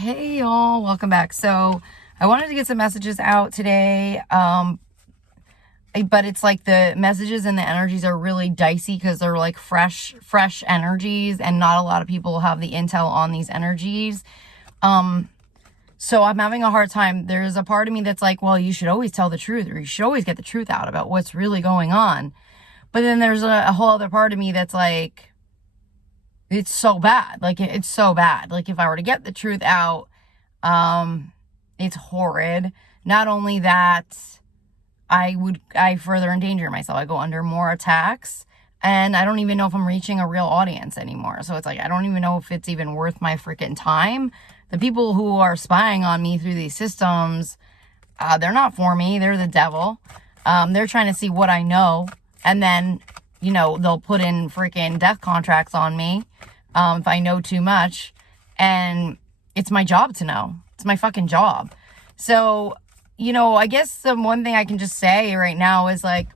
Hey y'all, welcome back. So I wanted to get some messages out today, but it's like the messages and the energies are really dicey because they're like fresh energies, and not a lot of people have the intel on these energies. So I'm having a hard time. There's a part of me that's like, well, you should always tell the truth, or you should always get the truth out about what's really going on. But then there's a whole other part of me that's like, it's so bad. Like, it's so bad. Like, if I were to get the truth out, it's horrid. Not only that, I further endanger myself. I go under more attacks, and I don't even know if I'm reaching a real audience anymore. So it's like, I don't even know if it's even worth my freaking time. The people who are spying on me through these systems, they're not for me. They're the devil. They're trying to see what I know, and then, they'll put in freaking death contracts on me if I know too much. And it's my job to know. It's my fucking job. So, I guess the one thing I can just say right now is like,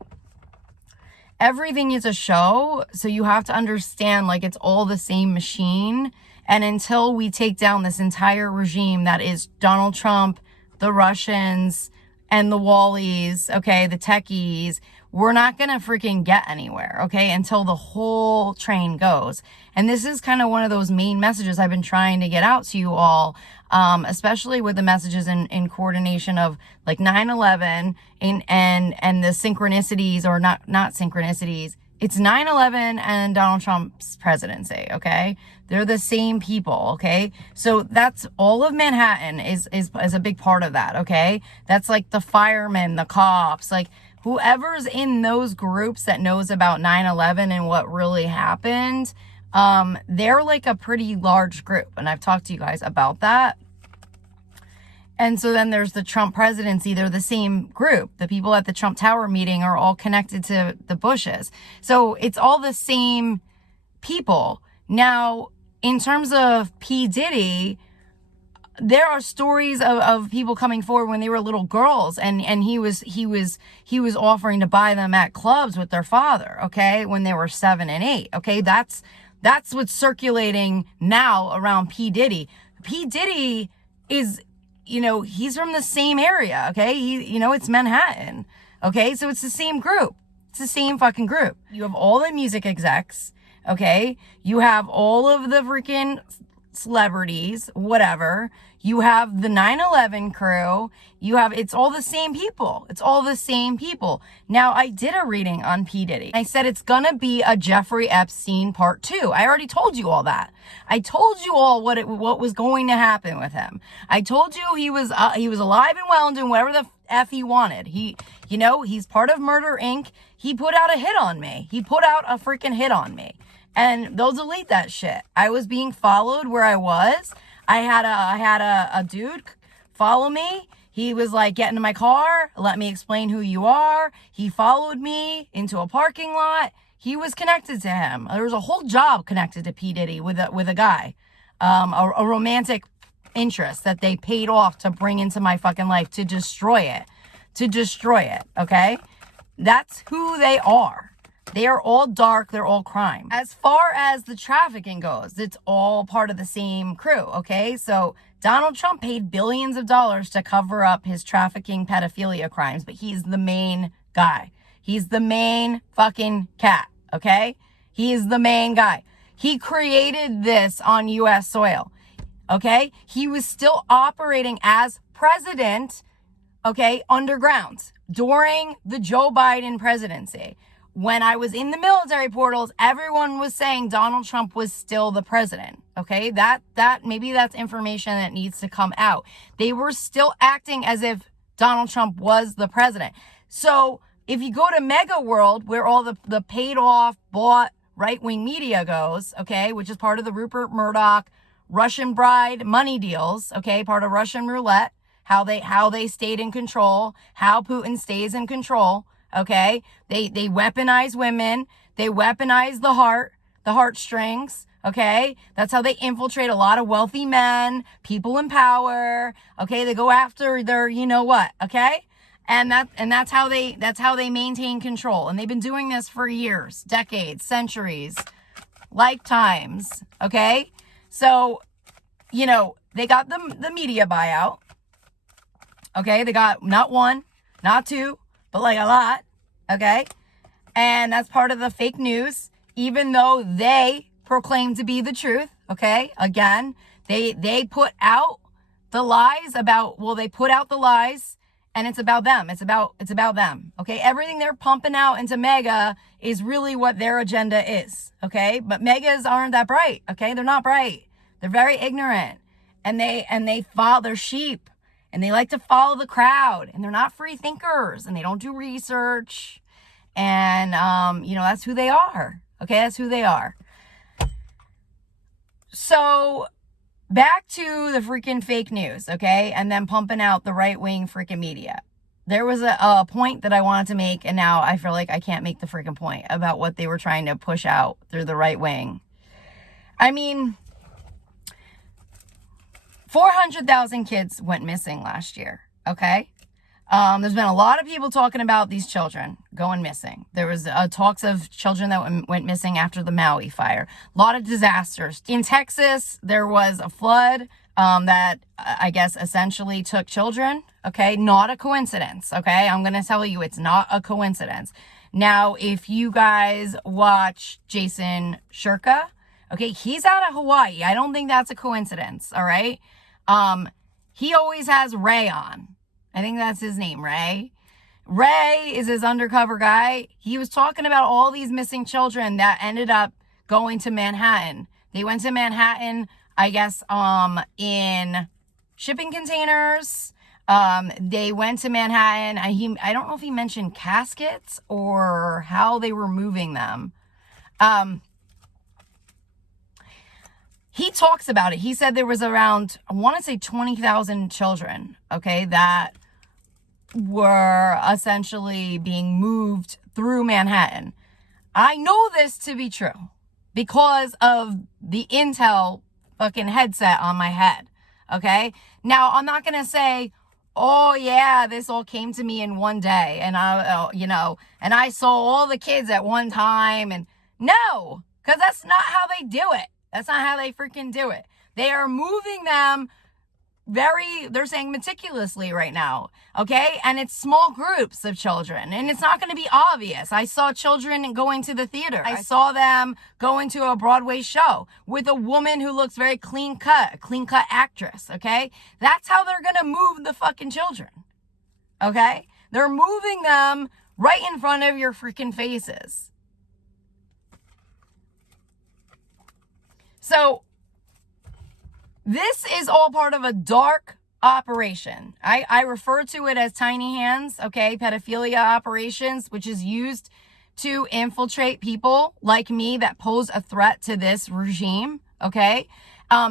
everything is a show. So you have to understand, like, it's all the same machine. And until we take down this entire regime that is Donald Trump, the Russians, and the Wallies, okay, the techies, we're not going to freaking get anywhere, okay, until the whole train goes. And this is kind of one of those main messages I've been trying to get out to you all, especially with the messages in coordination of like 9/11 and the synchronicities, or not synchronicities. It's 9/11 and Donald Trump's presidency, okay? They're the same people, okay? So that's all of Manhattan is a big part of that, okay? That's like the firemen, the cops, like whoever's in those groups that knows about 9/11 and what really happened, they're like a pretty large group. And I've talked to you guys about that. And so then there's the Trump presidency. They're the same group. The people at the Trump Tower meeting are all connected to the Bushes. So it's all the same people. Now, in terms of P Diddy, there are stories of people coming forward when they were little girls, and he was offering to buy them at clubs with their father, okay, when they were 7 and 8, okay? That's what's circulating now around P Diddy. P Diddy is, he's from the same area, okay? It's Manhattan, okay? So it's the same group. It's the same fucking group. You have all the music execs, okay? You have all of the freaking celebrities, whatever. You have the 9/11 crew. It's all the same people. It's all the same people. Now, I did a reading on P Diddy. I said it's gonna be a Jeffrey Epstein part 2. I already told you all that. I told you all what was going to happen with him. I told you he was alive and well and doing whatever the F he wanted. He's part of Murder Inc. He put out a hit on me. He put out a freaking hit on me. And they'll delete that shit. I was being followed where I was. I had a dude follow me. He was like, get into my car. Let me explain who you are. He followed me into a parking lot. He was connected to him. There was a whole job connected to P Diddy with a guy, a romantic interest that they paid off to bring into my fucking life to destroy it. Okay. That's who they are. They are all dark. They're all crime. As far as the trafficking goes, it's all part of the same crew, okay? So Donald Trump paid billions of dollars to cover up his trafficking pedophilia crimes, but he's the main guy. He's the main fucking cat, okay? He is the main guy. He created this on U.S. soil, okay? He was still operating as president, okay, underground during the Joe Biden presidency. When I was in the military portals, everyone was saying Donald Trump was still the president. Okay, that maybe that's information that needs to come out. They were still acting as if Donald Trump was the president. So if you go to Mega World, where all the paid off, bought right-wing media goes, okay, which is part of the Rupert Murdoch Russian bride money deals, okay, part of Russian roulette, how they stayed in control, how Putin stays in control. Okay, they weaponize women. They weaponize the heartstrings. Okay, that's how they infiltrate a lot of wealthy men, people in power. Okay, they go after their, okay, and that's how they maintain control. And they've been doing this for years, decades, centuries, lifetimes. Okay, so they got the media buyout. Okay, they got not one, not two, but like a lot. Okay, and that's part of the fake news, even though they proclaim to be the truth. Okay, again, they put out the lies about, well, they put out the lies, and it's about them. It's about them. Okay, everything they're pumping out into mega is really what their agenda is. Okay, but megas aren't that bright. Okay, they're not bright. They're very ignorant, and they follow their sheep. And they like to follow the crowd, and they're not free thinkers, and they don't do research. And, that's who they are. Okay, that's who they are. So back to the freaking fake news, okay? And then pumping out the right-wing freaking media. There was a point that I wanted to make, and now I feel like I can't make the freaking point about what they were trying to push out through the right wing. I mean, 400,000 kids went missing last year, okay? There's been a lot of people talking about these children going missing. There was talks of children that went missing after the Maui fire. A lot of disasters. In Texas, there was a flood that I guess essentially took children, okay? Not a coincidence, okay? I'm going to tell you it's not a coincidence. Now, if you guys watch Jason Shurka, okay, he's out of Hawaii. I don't think that's a coincidence, all right? He always has Ray on. I think that's his name, Ray. Ray is his undercover guy. He was talking about all these missing children that ended up going to Manhattan. They went to Manhattan, I guess, in shipping containers. They went to Manhattan. I don't know if he mentioned caskets or how they were moving them. He talks about it. He said there was around, I want to say 20,000 children, okay, that were essentially being moved through Manhattan. I know this to be true because of the Intel fucking headset on my head, okay? Now, I'm not going to say, oh yeah, this all came to me in one day and and I saw all the kids at one time, and no, because that's not how they do it. That's not how they freaking do it. They are moving them they're saying meticulously right now, okay? And it's small groups of children, and it's not going to be obvious. I saw children going to the theater. I saw them going to a Broadway show with a woman who looks very clean cut actress, okay? That's how they're going to move the fucking children, okay? They're moving them right in front of your freaking faces. So this is all part of a dark operation. I refer to it as tiny hands, okay? Pedophilia operations, which is used to infiltrate people like me that pose a threat to this regime, okay?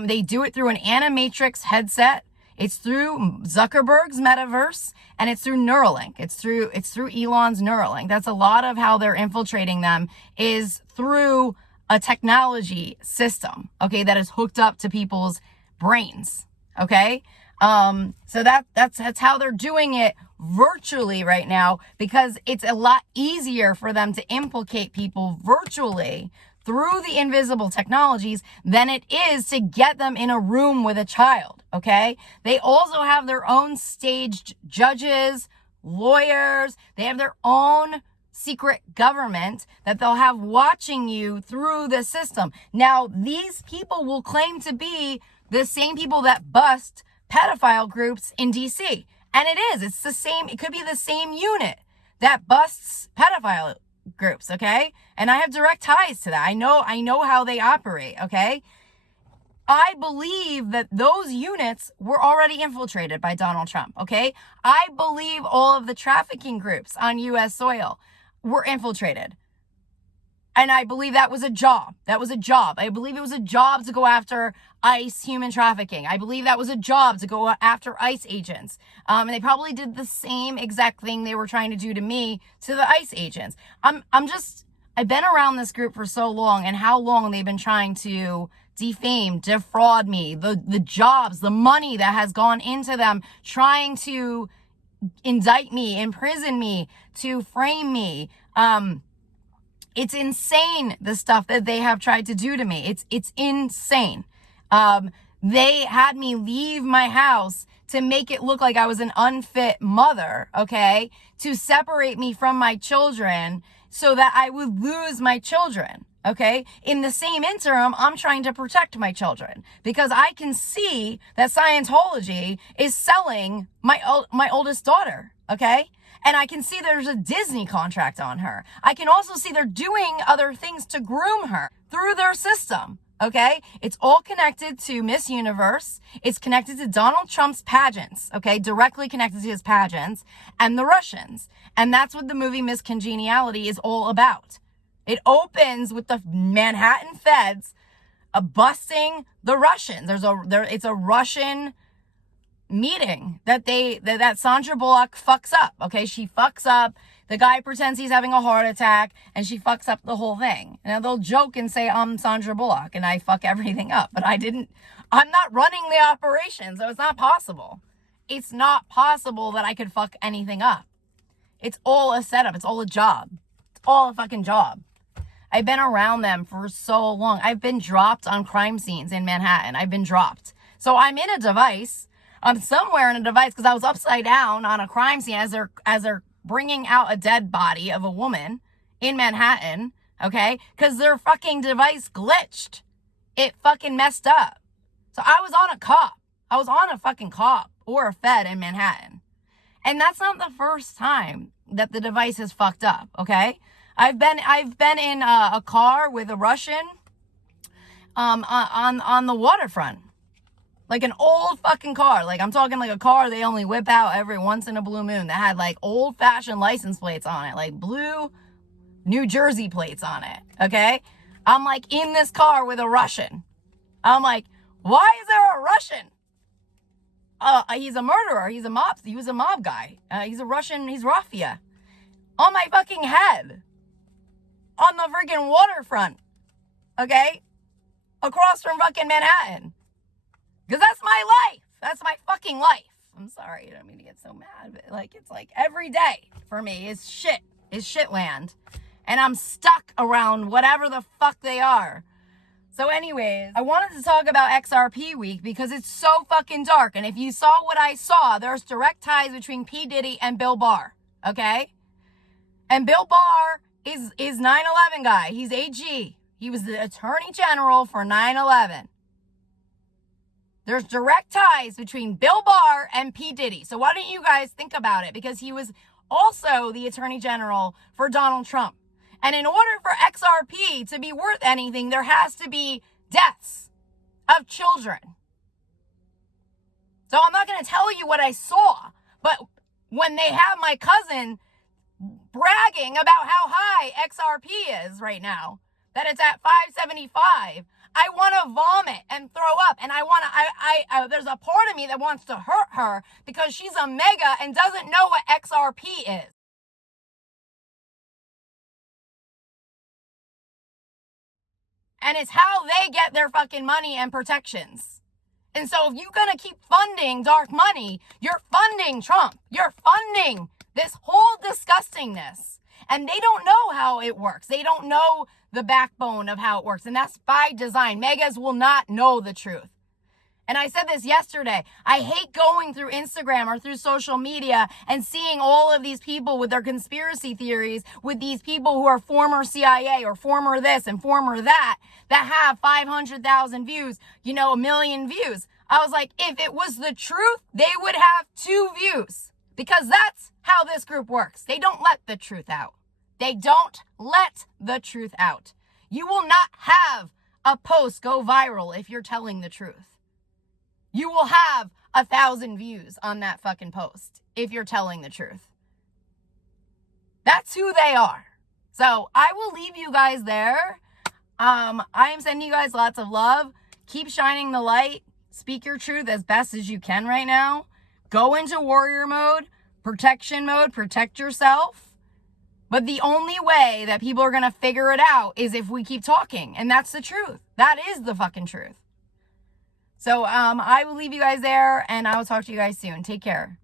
They do it through an animatrix headset. It's through Zuckerberg's metaverse, and it's through Neuralink. It's through Elon's Neuralink. That's a lot of how they're infiltrating them, is through a technology system, okay, that is hooked up to people's brains, okay? So that's how they're doing it virtually right now, because it's a lot easier for them to implicate people virtually through the invisible technologies than it is to get them in a room with a child, okay? They also have their own staged judges, lawyers. They have their own secret government that they'll have watching you through the system. Now, these people will claim to be the same people that bust pedophile groups in DC. And it is. It's the same. It could be the same unit that busts pedophile groups, okay? And I have direct ties to that. I know how they operate, okay? I believe that those units were already infiltrated by Donald Trump, okay? I believe all of the trafficking groups on U.S. soil were infiltrated. And I believe that was a job. That was a job. I believe it was a job to go after ICE human trafficking. I believe that was a job to go after ICE agents. And they probably did the same exact thing they were trying to do to me to the ICE agents. I've been around this group for so long, and how long they've been trying to defame, defraud me, the jobs, the money that has gone into them, trying to indict me, imprison me, to frame me. It's insane, the stuff that they have tried to do to me. It's insane. They had me leave my house to make it look like I was an unfit mother, okay? To separate me from my children so that I would lose my children, okay? In the same interim, I'm trying to protect my children because I can see that Scientology is selling my oldest daughter, okay? And I can see there's a Disney contract on her. I can also see they're doing other things to groom her through their system. Okay, it's all connected to Miss Universe. It's connected to Donald Trump's pageants, okay, directly connected to his pageants, and the Russians. And that's what the movie Miss Congeniality is all about. It opens with the Manhattan feds busting the Russians. It's a Russian meeting that Sandra Bullock fucks up, okay? She fucks up. The guy pretends he's having a heart attack, and she fucks up the whole thing. Now, they'll joke and say, I'm Sandra Bullock, and I fuck everything up. But I'm not running the operation, so it's not possible. It's not possible that I could fuck anything up. It's all a setup. It's all a job. It's all a fucking job. I've been around them for so long. I've been dropped on crime scenes in Manhattan. I've been dropped. So I'm in a device. I'm somewhere in a device because I was upside down on a crime scene as they're bringing out a dead body of a woman in Manhattan, okay? Because their fucking device glitched. It fucking messed up. So I was on a cop. I was on a fucking cop or a fed in Manhattan. And that's not the first time that the device is fucked up, okay? I've been in a car with a Russian on the waterfront. Like an old fucking car. Like I'm talking like a car they only whip out every once in a blue moon that had like old fashioned license plates on it. Like blue New Jersey plates on it. Okay? I'm like in this car with a Russian. I'm like, why is there a Russian? He's a murderer. He was a mob guy. He's a Russian. He's Rafia. On my fucking head. On the freaking waterfront. Okay? Across from fucking Manhattan. Because that's my life. That's my fucking life. I'm sorry. I don't mean to get so mad. But like, it's like every day for me is shit. Is shit land. And I'm stuck around whatever the fuck they are. So anyways, I wanted to talk about XRP week because it's so fucking dark. And if you saw what I saw, there's direct ties between P Diddy and Bill Barr. Okay? And Bill Barr is 9/11 guy. He's AG. He was the attorney general for 9/11. There's direct ties between Bill Barr and P Diddy. So why don't you guys think about it? Because he was also the attorney general for Donald Trump. And in order for XRP to be worth anything, there has to be deaths of children. So I'm not going to tell you what I saw, but when they have my cousin bragging about how high XRP is right now, that it's at 575, I want to vomit and throw up. And there's a part of me that wants to hurt her because she's a mega and doesn't know what XRP is. And it's how they get their fucking money and protections. And so if you're going to keep funding dark money, you're funding Trump. You're funding this whole disgustingness. And they don't know how it works. They don't know the backbone of how it works. And that's by design. Megas will not know the truth. And I said this yesterday. I hate going through Instagram or through social media and seeing all of these people with their conspiracy theories, with these people who are former CIA or former this and former that have 500,000 views, 1 million views. I was like, if it was the truth, they would have 2 views. Because that's how this group works. They don't let the truth out. They don't let the truth out. You will not have a post go viral if you're telling the truth. You will have 1,000 views on that fucking post if you're telling the truth. That's who they are. So I will leave you guys there. I am sending you guys lots of love. Keep shining the light. Speak your truth as best as you can right now. Go into warrior mode, protection mode, protect yourself. But the only way that people are going to figure it out is if we keep talking. And that's the truth. That is the fucking truth. So I will leave you guys there, and I will talk to you guys soon. Take care.